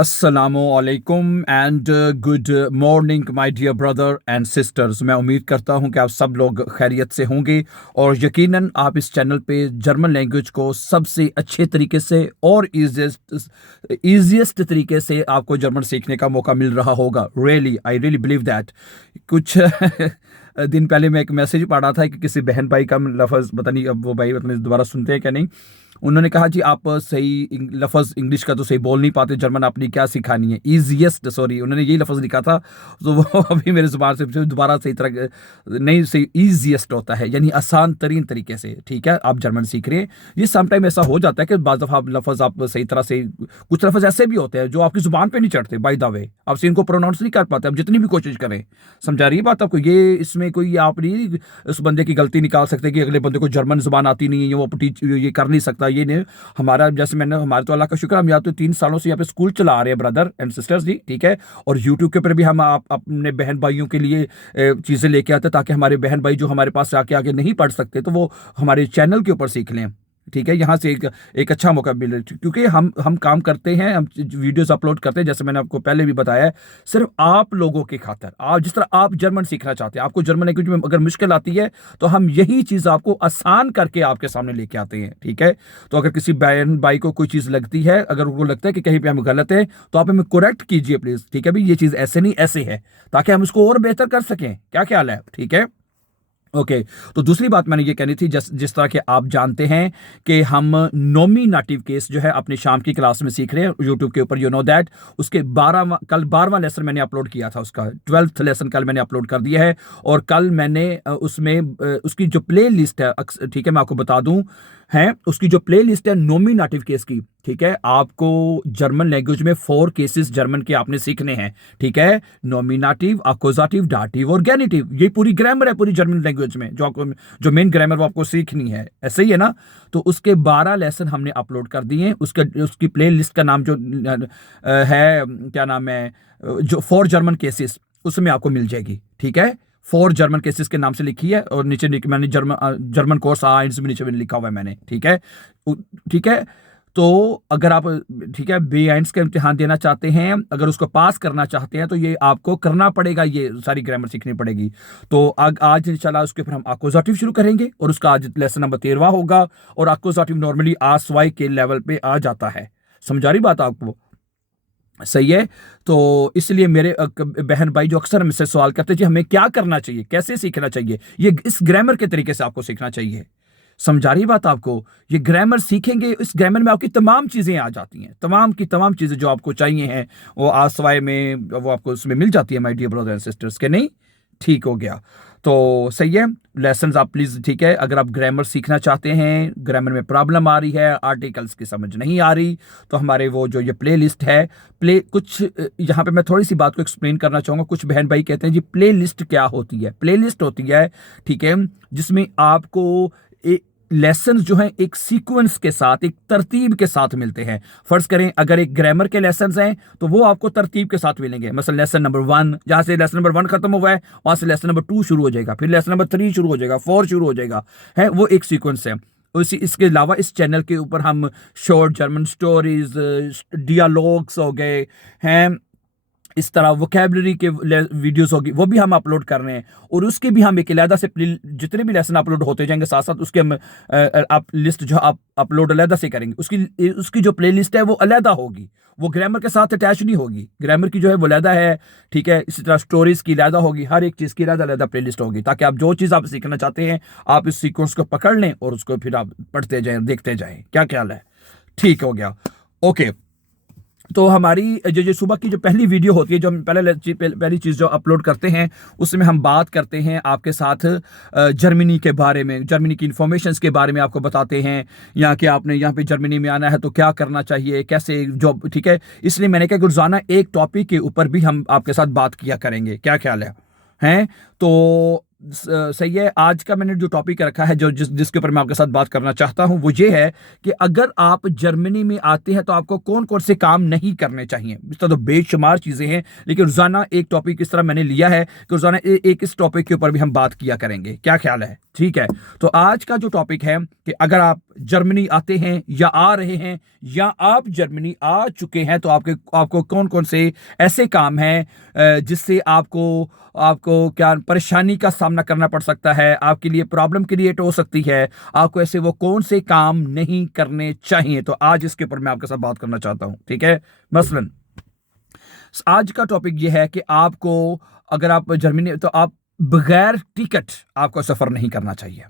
अस्सलामुअलैकुम and good morning my dear brother and sisters. मैं उम्मीद करता हूं कि आप सब लोग खैरियत से होंगे और यकीनन आप इस चैनल पे जर्मन लैंग्वेज को सबसे अच्छे तरीके से और ईजीएस्ट तरीके से आपको जर्मन सीखने का मौका मिल रहा होगा। Really I really believe that. कुछ दिन पहले मैं एक मैसेज पढ़ा था कि किसी बहन भाई का लफ्ज़ पता नहीं, अब वो भाई पता नहीं दोबारा सुनते हैं क्या नहीं। उन्होंने कहा जी आप सही लफ्ज़ इंग्लिश का तो सही बोल नहीं पाते, जर्मन आपने क्या सिखानी है। ईजीएस्ट, सॉरी उन्होंने यही लफ्ज़ लिखा था, तो वो अभी मेरे ज़ुबान से दोबारा सही तरह नहीं, सही ईजीएस्ट होता है यानी आसान तरीन तरीके से। ठीक है, आप जर्मन सीख रहे हैं। ये समटाइम ऐसा हो जाता है कि बाज़ दफ़ा लफ्ज़ आप सही तरह से, कुछ लफ्ज़ ऐसे भी होते हैं जो आपकी ज़ुबान पे नहीं चढ़ते, बाय द वे आप से इनको प्रोनाउंस नहीं कर पाते, आप जितनी भी कोशिश करें। समझा रही है बात आपको? ये इसमें कोई आप नहीं उस बंदे की गलती निकाल सकते कि अगले बंदे को जर्मन ज़ुबान आती नहीं है, वो ये कर नहीं सकता। ये नहीं, हमारा जैसे मैंने, हमारे तो अल्लाह का शुक्र, हम यहाँ तो 3 सालों से यहाँ पे स्कूल चला रहे हैं ब्रदर एंड सिस्टर्स जी। ठीक है, और यूट्यूब के ऊपर भी हम अपने बहन भाइयों के लिए चीज़ें लेके आते हैं ताकि हमारे बहन भाई जो हमारे पास आके आगे नहीं पढ़ सकते तो वो हमारे चैनल के ऊपर सीख लें। ठीक है, यहाँ से एक अच्छा मौका मिले, क्योंकि हम काम करते हैं, हम वीडियोस अपलोड करते हैं, जैसे मैंने आपको पहले भी बताया है, सिर्फ आप लोगों की खातिर। आप जिस तरह आप जर्मन सीखना चाहते हैं, आपको जर्मन लैंग्वेज में अगर मुश्किल आती है तो हम यही चीज़ आपको आसान करके आपके सामने लेके आते हैं। ठीक है, तो अगर किसी बहन भाई को कोई चीज़ लगती है, अगर उनको लगता है कि कहीं पर हम गलत है, तो आप हमें करेक्ट कीजिए प्लीज़। ठीक है भाई, ये चीज़ ऐसे नहीं ऐसे है, ताकि हम इसको और बेहतर कर सकें। क्या ख्याल है? ठीक है, ओके। तो दूसरी बात मैंने ये कहनी थी, जिस तरह के आप जानते हैं कि हम नॉमिनेटिव केस जो है अपनी शाम की क्लास में सीख रहे हैं यूट्यूब के ऊपर, यू नो दैट। उसके कल 12वां लेसन मैंने अपलोड किया था, उसका 12th लेसन कल मैंने अपलोड कर दिया है। और कल मैंने उसमें उसकी जो प्ले लिस्ट है, ठीक है मैं आपको बता दूं, है उसकी जो प्ले लिस्ट है नॉमिनेटिव केस की। ठीक है, आपको जर्मन लैंग्वेज में 4 केसेस जर्मन के आपने सीखने हैं। ठीक है, नॉमिनेटिव, अक्यूजेटिव, डाटिव और गेनिटिव। ये पूरी ग्रामर है पूरी जर्मन लैंग्वेज में, जो मेन ग्रामर वो आपको सीखनी है। ऐसे ही है ना? तो उसके 12 लेसन हमने अपलोड कर दिए। उसकी प्ले लिस्ट का नाम जो है, क्या नाम है, जो 4 जर्मन केसेस, उसमें आपको मिल जाएगी। ठीक है, 4 जर्मन केसेस के नाम से लिखी है, और नीचे मैंने जर्मन कोर्स भी नीचे मैंने लिखा हुआ है मैंने। ठीक है, ठीक है। तो अगर आप, ठीक है, B1 का इम्तिहान देना चाहते हैं, अगर उसको पास करना चाहते हैं, तो ये आपको करना पड़ेगा, ये सारी ग्रामर सीखनी पड़ेगी। तो आज इंशाल्लाह उसके ऊपर हम अक्यूजेटिव शुरू करेंगे, और उसका आज लेसन नंबर 13वां होगा। और अक्यूजेटिव नॉर्मली आस्वाई के लेवल पे आ जाता है। समझा रही बात आपको? सही है। तो इसलिए मेरे बहन भाई जो अक्सर हमसे सवाल करते हैं जी हमें क्या करना चाहिए, कैसे सीखना चाहिए, ये इस ग्रामर के तरीके से आपको सीखना चाहिए। समझा रही बात आपको? ये ग्रामर सीखेंगे, इस ग्रामर में आपकी तमाम चीज़ें आ जाती हैं, तमाम की तमाम चीज़ें जो आपको चाहिए हैं वो आसवाए में, वो आपको उसमें मिल जाती है my dear brother and sisters. के नहीं? ठीक हो गया। तो सही है, लेसन्स आप प्लीज़, ठीक है, अगर आप ग्रामर सीखना चाहते हैं, ग्रामर में प्रॉब्लम आ रही है, आर्टिकल्स की समझ नहीं आ रही, तो हमारे वो जो ये प्ले लिस्ट है, कुछ यहाँ पे मैं थोड़ी सी बात को एक्सप्लेन करना चाहूँगा। कुछ बहन भाई कहते हैं जी प्ले लिस्ट क्या होती है? प्ले लिस्ट होती है, ठीक है, जिसमें आपको लेसन जो हैं एक सीक्वेंस के साथ, एक तरतीब के साथ मिलते हैं। फर्ज करें अगर एक ग्रामर के लेसन हैं तो वो आपको तरतीब के साथ मिलेंगे। मतलब लेसन नंबर 1, जहां से लेसन नंबर 1 खत्म हुआ है वहां से लेसन नंबर 2 शुरू हो जाएगा, फिर लेसन नंबर 3 शुरू हो जाएगा, 4 शुरू हो जाएगा, है वो एक सीक्वेंस है। इसके अलावा इस चैनल के ऊपर हम शॉर्ट जर्मन स्टोरीज, डियालॉग्स हो गए हैं, इस तरह वोकैबलरी के वीडियोस होगी, वो भी हम अपलोड कर रहे हैं। और उसके भी हम एक अलहदा से जितने भी लेसन अपलोड होते जाएंगे साथ साथ उसके हम आप लिस्ट जो आप अपलोड अलहदा से करेंगे, उसकी जो प्ले लिस्ट है वो अलहदा होगी, वो ग्रामर के साथ अटैच नहीं होगी। ग्रामर की जो है वो अलहदा है, ठीक है। इसी तरह स्टोरीज की अलहदा होगी, हर एक चीज़ की अलहदा अलहदा प्ले लिस्ट होगी, ताकि आप जो चीज़ आप सीखना चाहते हैं आप इस सीक्वेंस को पकड़ लें और उसको फिर आप पढ़ते जाएं, देखते जाएं। क्या ख्याल है? ठीक हो गया, ओके। तो हमारी जो सुबह की जो पहली वीडियो होती है, जो हम पहली चीज़ जो अपलोड करते हैं, उसमें हम बात करते हैं आपके साथ जर्मनी के बारे में, जर्मनी की इन्फॉर्मेशंस के बारे में आपको बताते हैं, यहाँ कि आपने यहाँ पे जर्मनी में आना है तो क्या करना चाहिए, कैसे जॉब, ठीक है। इसलिए मैंने कहा रोज़ाना एक टॉपिक के ऊपर भी हम आपके साथ बात किया करेंगे। क्या ख्याल है? हैं तो सही है। आज का मैंने जो टॉपिक रखा है, जो जिसके ऊपर मैं आपके साथ बात करना चाहता हूं, वो ये है कि अगर आप जर्मनी में आते हैं तो आपको कौन कौन से काम नहीं करने चाहिए। इस तरह तो बेशुमार चीजें हैं, लेकिन रोजाना एक टॉपिक इस तरह मैंने लिया है कि रोजाना एक इस टॉपिक के ऊपर भी हम बात किया करेंगे। क्या ख्याल है? ठीक है। तो आज का जो टॉपिक है कि अगर आप जर्मनी आते हैं या आ रहे हैं या आप जर्मनी आ चुके हैं, तो आपको कौन कौन से ऐसे काम हैं जिससे आपको आपको क्या परेशानी का सामना करना पड़ सकता है, आपके लिए प्रॉब्लम क्रिएट हो सकती है, आपको ऐसे वो कौन से काम नहीं करने चाहिए। तो आज इसके ऊपर मैं आपके साथ बात करना चाहता हूं। ठीक है। मसलन आज का टॉपिक ये है कि आपको, अगर आप जर्मनी, तो आप बगैर टिकट आपको सफर नहीं करना चाहिए।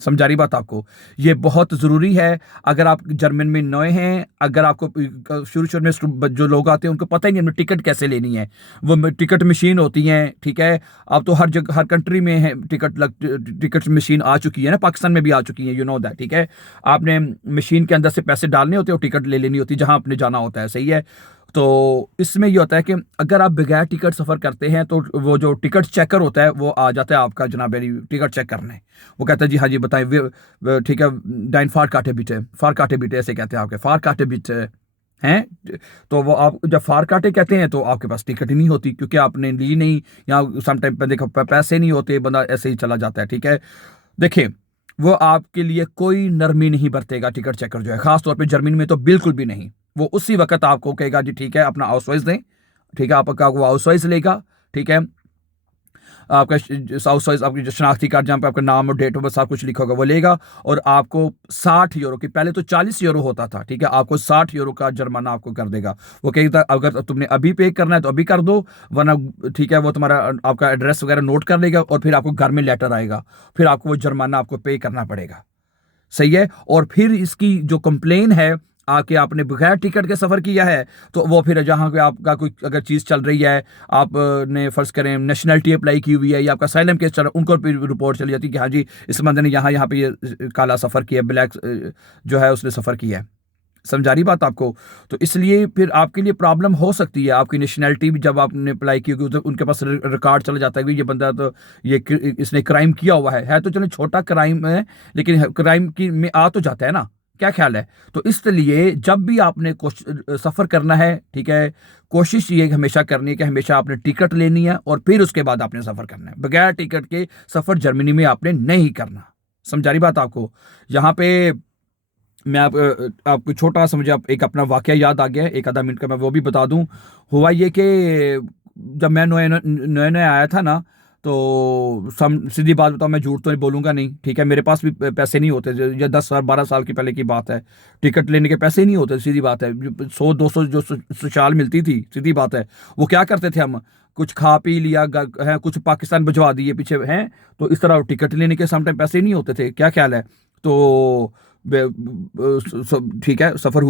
समझा रही बात आपको? ये बहुत ज़रूरी है। अगर आप जर्मन में नए हैं, अगर आपको शुरू में जो लोग आते हैं उनको पता ही नहीं है टिकट कैसे लेनी है, वो टिकट मशीन होती हैं। ठीक है। अब तो हर जगह, हर कंट्री में है टिकट मशीन आ चुकी है ना, पाकिस्तान में भी आ चुकी है, यू नो दैट। ठीक है। आपने मशीन के अंदर से पैसे डालने होते हैं और टिकट ले लेनी होती है जहां आपने जाना होता है। सही है। तो इसमें ये होता है कि अगर आप बगैर टिकट सफ़र करते हैं तो वो जो टिकट चेकर होता है वो आ जाता है आपका, जनाब टिकट चेक करने। वो कहता है जी हाँ जी बताएं, ठीक है, डाइन फार काटे बीटे ऐसे कहते हैं आपके, फार काटे बीटे हैं। तो वो आप जब फार काटे कहते हैं तो आपके पास टिकट ही नहीं होती, क्योंकि आपने ली नहीं, या सम टाइम पे देखो पैसे नहीं होते, बंदा ऐसे ही चला जाता है। ठीक है। देखिए, वो आपके लिए कोई नरमी नहीं बरतेगा टिकट चेकर जो है, खासतौर पर जर्मनी में तो बिल्कुल भी नहीं। वो उसी वक्त आपको कहेगा जी ठीक है अपना आउसवाइस दें। ठीक है। आपका वो आउसवाइस लेगा। ठीक है। आपका आउसवाइस, आपकी शनाख्ती कार्ड जहाँ पे आपका नाम और डेट ऑफ बर्थ सब कुछ लिखा होगा वो लेगा, और आपको 60 यूरो की, पहले तो 40 यूरो होता था। ठीक है। आपको 60 यूरो का जुर्माना आपको कर देगा। वो कहेगा अगर तुमने अभी पे करना है तो अभी कर दो, वरना ठीक है वो तुम्हारा आपका एड्रेस वगैरह नोट कर लेगा और फिर आपको घर में लेटर आएगा, फिर आपको वो जुर्माना आपको पे करना पड़ेगा। सही है। और फिर इसकी जो कंप्लेन है, आके आपने बगैर टिकट के सफ़र किया है, तो वो फिर जहाँ पे आपका कोई अगर चीज़ चल रही है, आपने फ़र्ज़ करें नेशनलिटी अप्लाई की हुई है या आपका साइलम केस चल रहा है, उनको भी रिपोर्ट चली जाती है कि हाँ जी इस बंदे ने यहाँ यहाँ पे ये काला सफ़र किया, ब्लैक जो है उसने सफ़र किया है। समझा रही बात आपको? तो इसलिए फिर आपके लिए प्रॉब्लम हो सकती है। आपकी नेशनलिटी भी जब आपने अप्लाई की होगी तो उनके पास रिकॉर्ड चला जाता है कि ये बंदा तो इसने क्राइम किया हुआ है तो चलो छोटा क्राइम है, लेकिन क्राइम की में आ तो जाता है ना। क्या ख्याल है? तो इसलिए जब भी आपने सफ़र करना है, ठीक है, कोशिश ये हमेशा करनी है कि हमेशा आपने टिकट लेनी है और फिर उसके बाद आपने सफ़र करना है। बगैर टिकट के सफ़र जर्मनी में आपने नहीं करना। समझा रही बात आपको? यहाँ पे मैं आपको छोटा सा, मुझे एक अपना वाकया याद आ गया, एक आधा मिनट का मैं वो भी बता दूं। हुआ ये कि जब मैं नए नए नए आया था ना, तो सीधी बात बताऊं, मैं झूठ तो नहीं बोलूंगा नहीं। ठीक है। मेरे पास भी पैसे नहीं होते, ये 10 साल 12 साल की पहले की बात है। टिकट लेने के पैसे ही नहीं होते, सीधी बात है। 100 200 जो सुशाल मिलती थी, सीधी बात है। वो क्या करते थे, हम कुछ खा पी लिया है, कुछ पाकिस्तान भिजवा दिए पीछे हैं, तो इस तरह टिकट लेने के समटाइम पैसे नहीं होते थे। क्या ख्याल है? तो ठीक है, सफ़र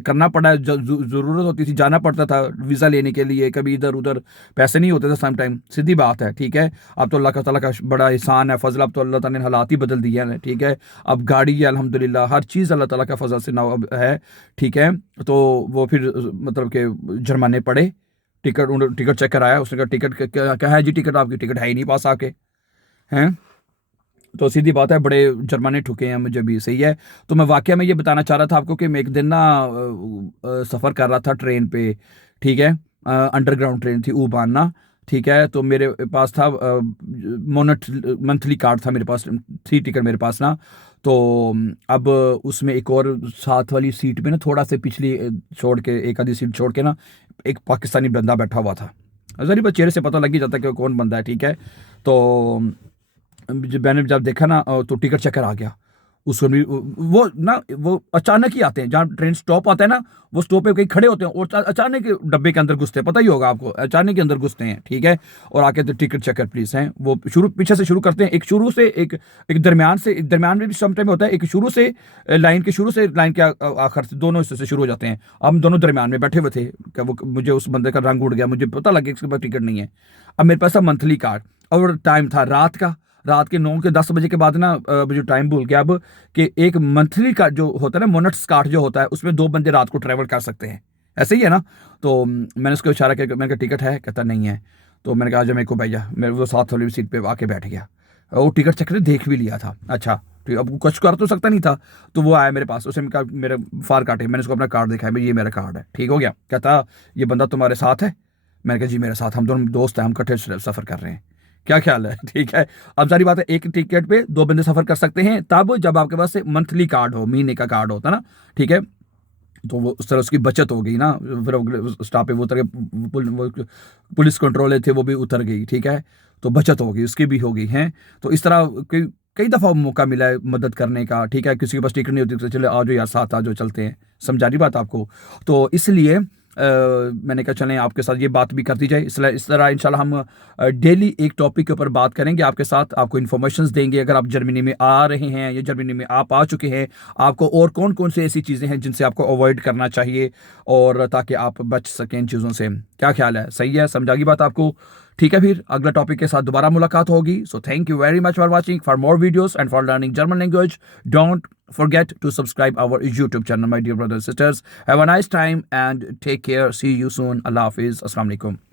करना पड़ा, ज़रूरत होती थी, जाना पड़ता था वीज़ा लेने के लिए, कभी इधर उधर पैसे नहीं होते थे सम टाइम। सीधी बात है। ठीक है। अब तो अल्लाह ताला का बड़ा एहसान है, फजल, अब तो अल्लाह ताला ने हालात ही बदल दिए हैं। ठीक है। अब गाड़ी है अल्हम्दुलिल्लाह, हर चीज़ अल्लाह ताला का फजल से ना है। ठीक है। तो वो फिर मतलब के जुर्माने पड़े। टिकट चेक कराया, उसने कहा टिकट क्या है जी, टिकट आपकी टिकट है ही नहीं पास आपके, हैं। तो सीधी बात है, बड़े जुर्माने ठुके हैं मुझे भी। सही है। तो मैं वाकया में ये बताना चाह रहा था आपको कि मैं एक दिन ना सफ़र कर रहा था ट्रेन पे। ठीक है। अंडरग्राउंड ट्रेन थी, ऊ बान ना। ठीक है। तो मेरे पास था मोनट मंथली कार्ड था मेरे पास, 3 टिकट मेरे पास ना। तो अब उसमें एक और साथ वाली सीट पे ना, थोड़ा से पिछली छोड़ के, एक आधी सीट छोड़ के ना, एक पाकिस्तानी बंदा बैठा हुआ था। जरी बस चेहरे से पता लग ही जाता कि कौन बंदा है। ठीक है। तो मैंने जब देखा ना तो टिकट चेकर आ गया। उसको भी वो ना, वो अचानक ही आते हैं, जहाँ ट्रेन स्टॉप आता है ना, वो स्टॉप पे कहीं खड़े होते हैं और अचानक डब्बे के अंदर घुसते हैं, पता ही होगा आपको, अचानक के अंदर घुसते हैं। ठीक है। और आके तो टिकट चेकर प्लीज हैं, वो शुरू पीछे से शुरू करते हैं, एक शुरू से एक दरमियान से, एक दरमियान में भी सम टाइम होता है, एक शुरू से लाइन के आखिर से, दोनों हिस्से से शुरू हो जाते हैं। हम दोनों दरमियान में बैठे हुए थे। क्या वो, मुझे उस बंदे का रंग उड़ गया, मुझे पता लग गया इसके पास टिकट नहीं है। अब मेरे पास था मंथली कार्ड और टाइम था रात के 9 के 10 बजे के बाद ना, मुझे टाइम भूल गया अब, कि एक मंथली का जो होता है ना, मोनट्स कार्ड जो होता है, उसमें 2 बंदे रात को ट्रैवल कर सकते हैं। ऐसे ही है ना। तो मैंने उसको इशारा किया, मैंने कहा टिकट है, कहता नहीं है। तो मैंने कहा आज मेरे को भैया, मेरे वो साथ वाली सीट पे आके बैठ गया। वो टिकट चेकर ने देख भी लिया था। अच्छा ठीक, अब कुछ कर तो सकता नहीं था, तो वो आया मेरे पास, उसने कहा मेरे फार काटे, मैंने उसको अपना कार्ड दिखाया, भाई ये मेरा कार्ड है, ठीक हो गया। कहता ये बंदा तुम्हारे साथ है? मैंने कहा जी मेरे साथ, हम दोनों दोस्त हैं, हम इकट्ठे सफ़र कर रहे हैं, क्या ख्याल है? ठीक है। अब सारी बात है, एक टिकट पे दो बंदे सफ़र कर सकते हैं तब जब आपके पास मंथली कार्ड हो, महीने का कार्ड होता ना, ठीक है। तो वो उस तरह उसकी बचत हो गई ना, फिर स्टॉप पे वो उतर गए, पुलिस कंट्रोल थे वो भी उतर गई, ठीक है। तो बचत हो गई, उसकी भी हो गई है। तो इस तरह कई कई दफ़ा मौका मिला है मदद करने का, ठीक है। किसी के पास टिकट नहीं होती तो चले आ जाओ यार, साथ आ जाओ, चलते हैं, समझा रही बात आपको। तो इसलिए मैंने कहा चलें आपके साथ ये बात भी कर दी जाए। इस तरह इंशाल्लाह हम डेली एक टॉपिक के ऊपर बात करेंगे आपके साथ, आपको इन्फॉर्मेशंस देंगे। अगर आप जर्मनी में आ रहे हैं या जर्मनी में आप आ चुके हैं, आपको और कौन कौन सी ऐसी चीज़ें हैं जिनसे आपको अवॉइड करना चाहिए, और ताकि आप बच सकें इन चीज़ों से। क्या ख्याल है? सही है, समझा गई बात आपको? ठीक है, फिर अगला टॉपिक के साथ दोबारा मुलाकात होगी। So thank you very much for watching. For more videos and for learning German language, don't forget to subscribe our YouTube channel, my dear brothers and sisters. Have a nice time and take care. See you soon. Allah Hafiz. Assalamu alaikum.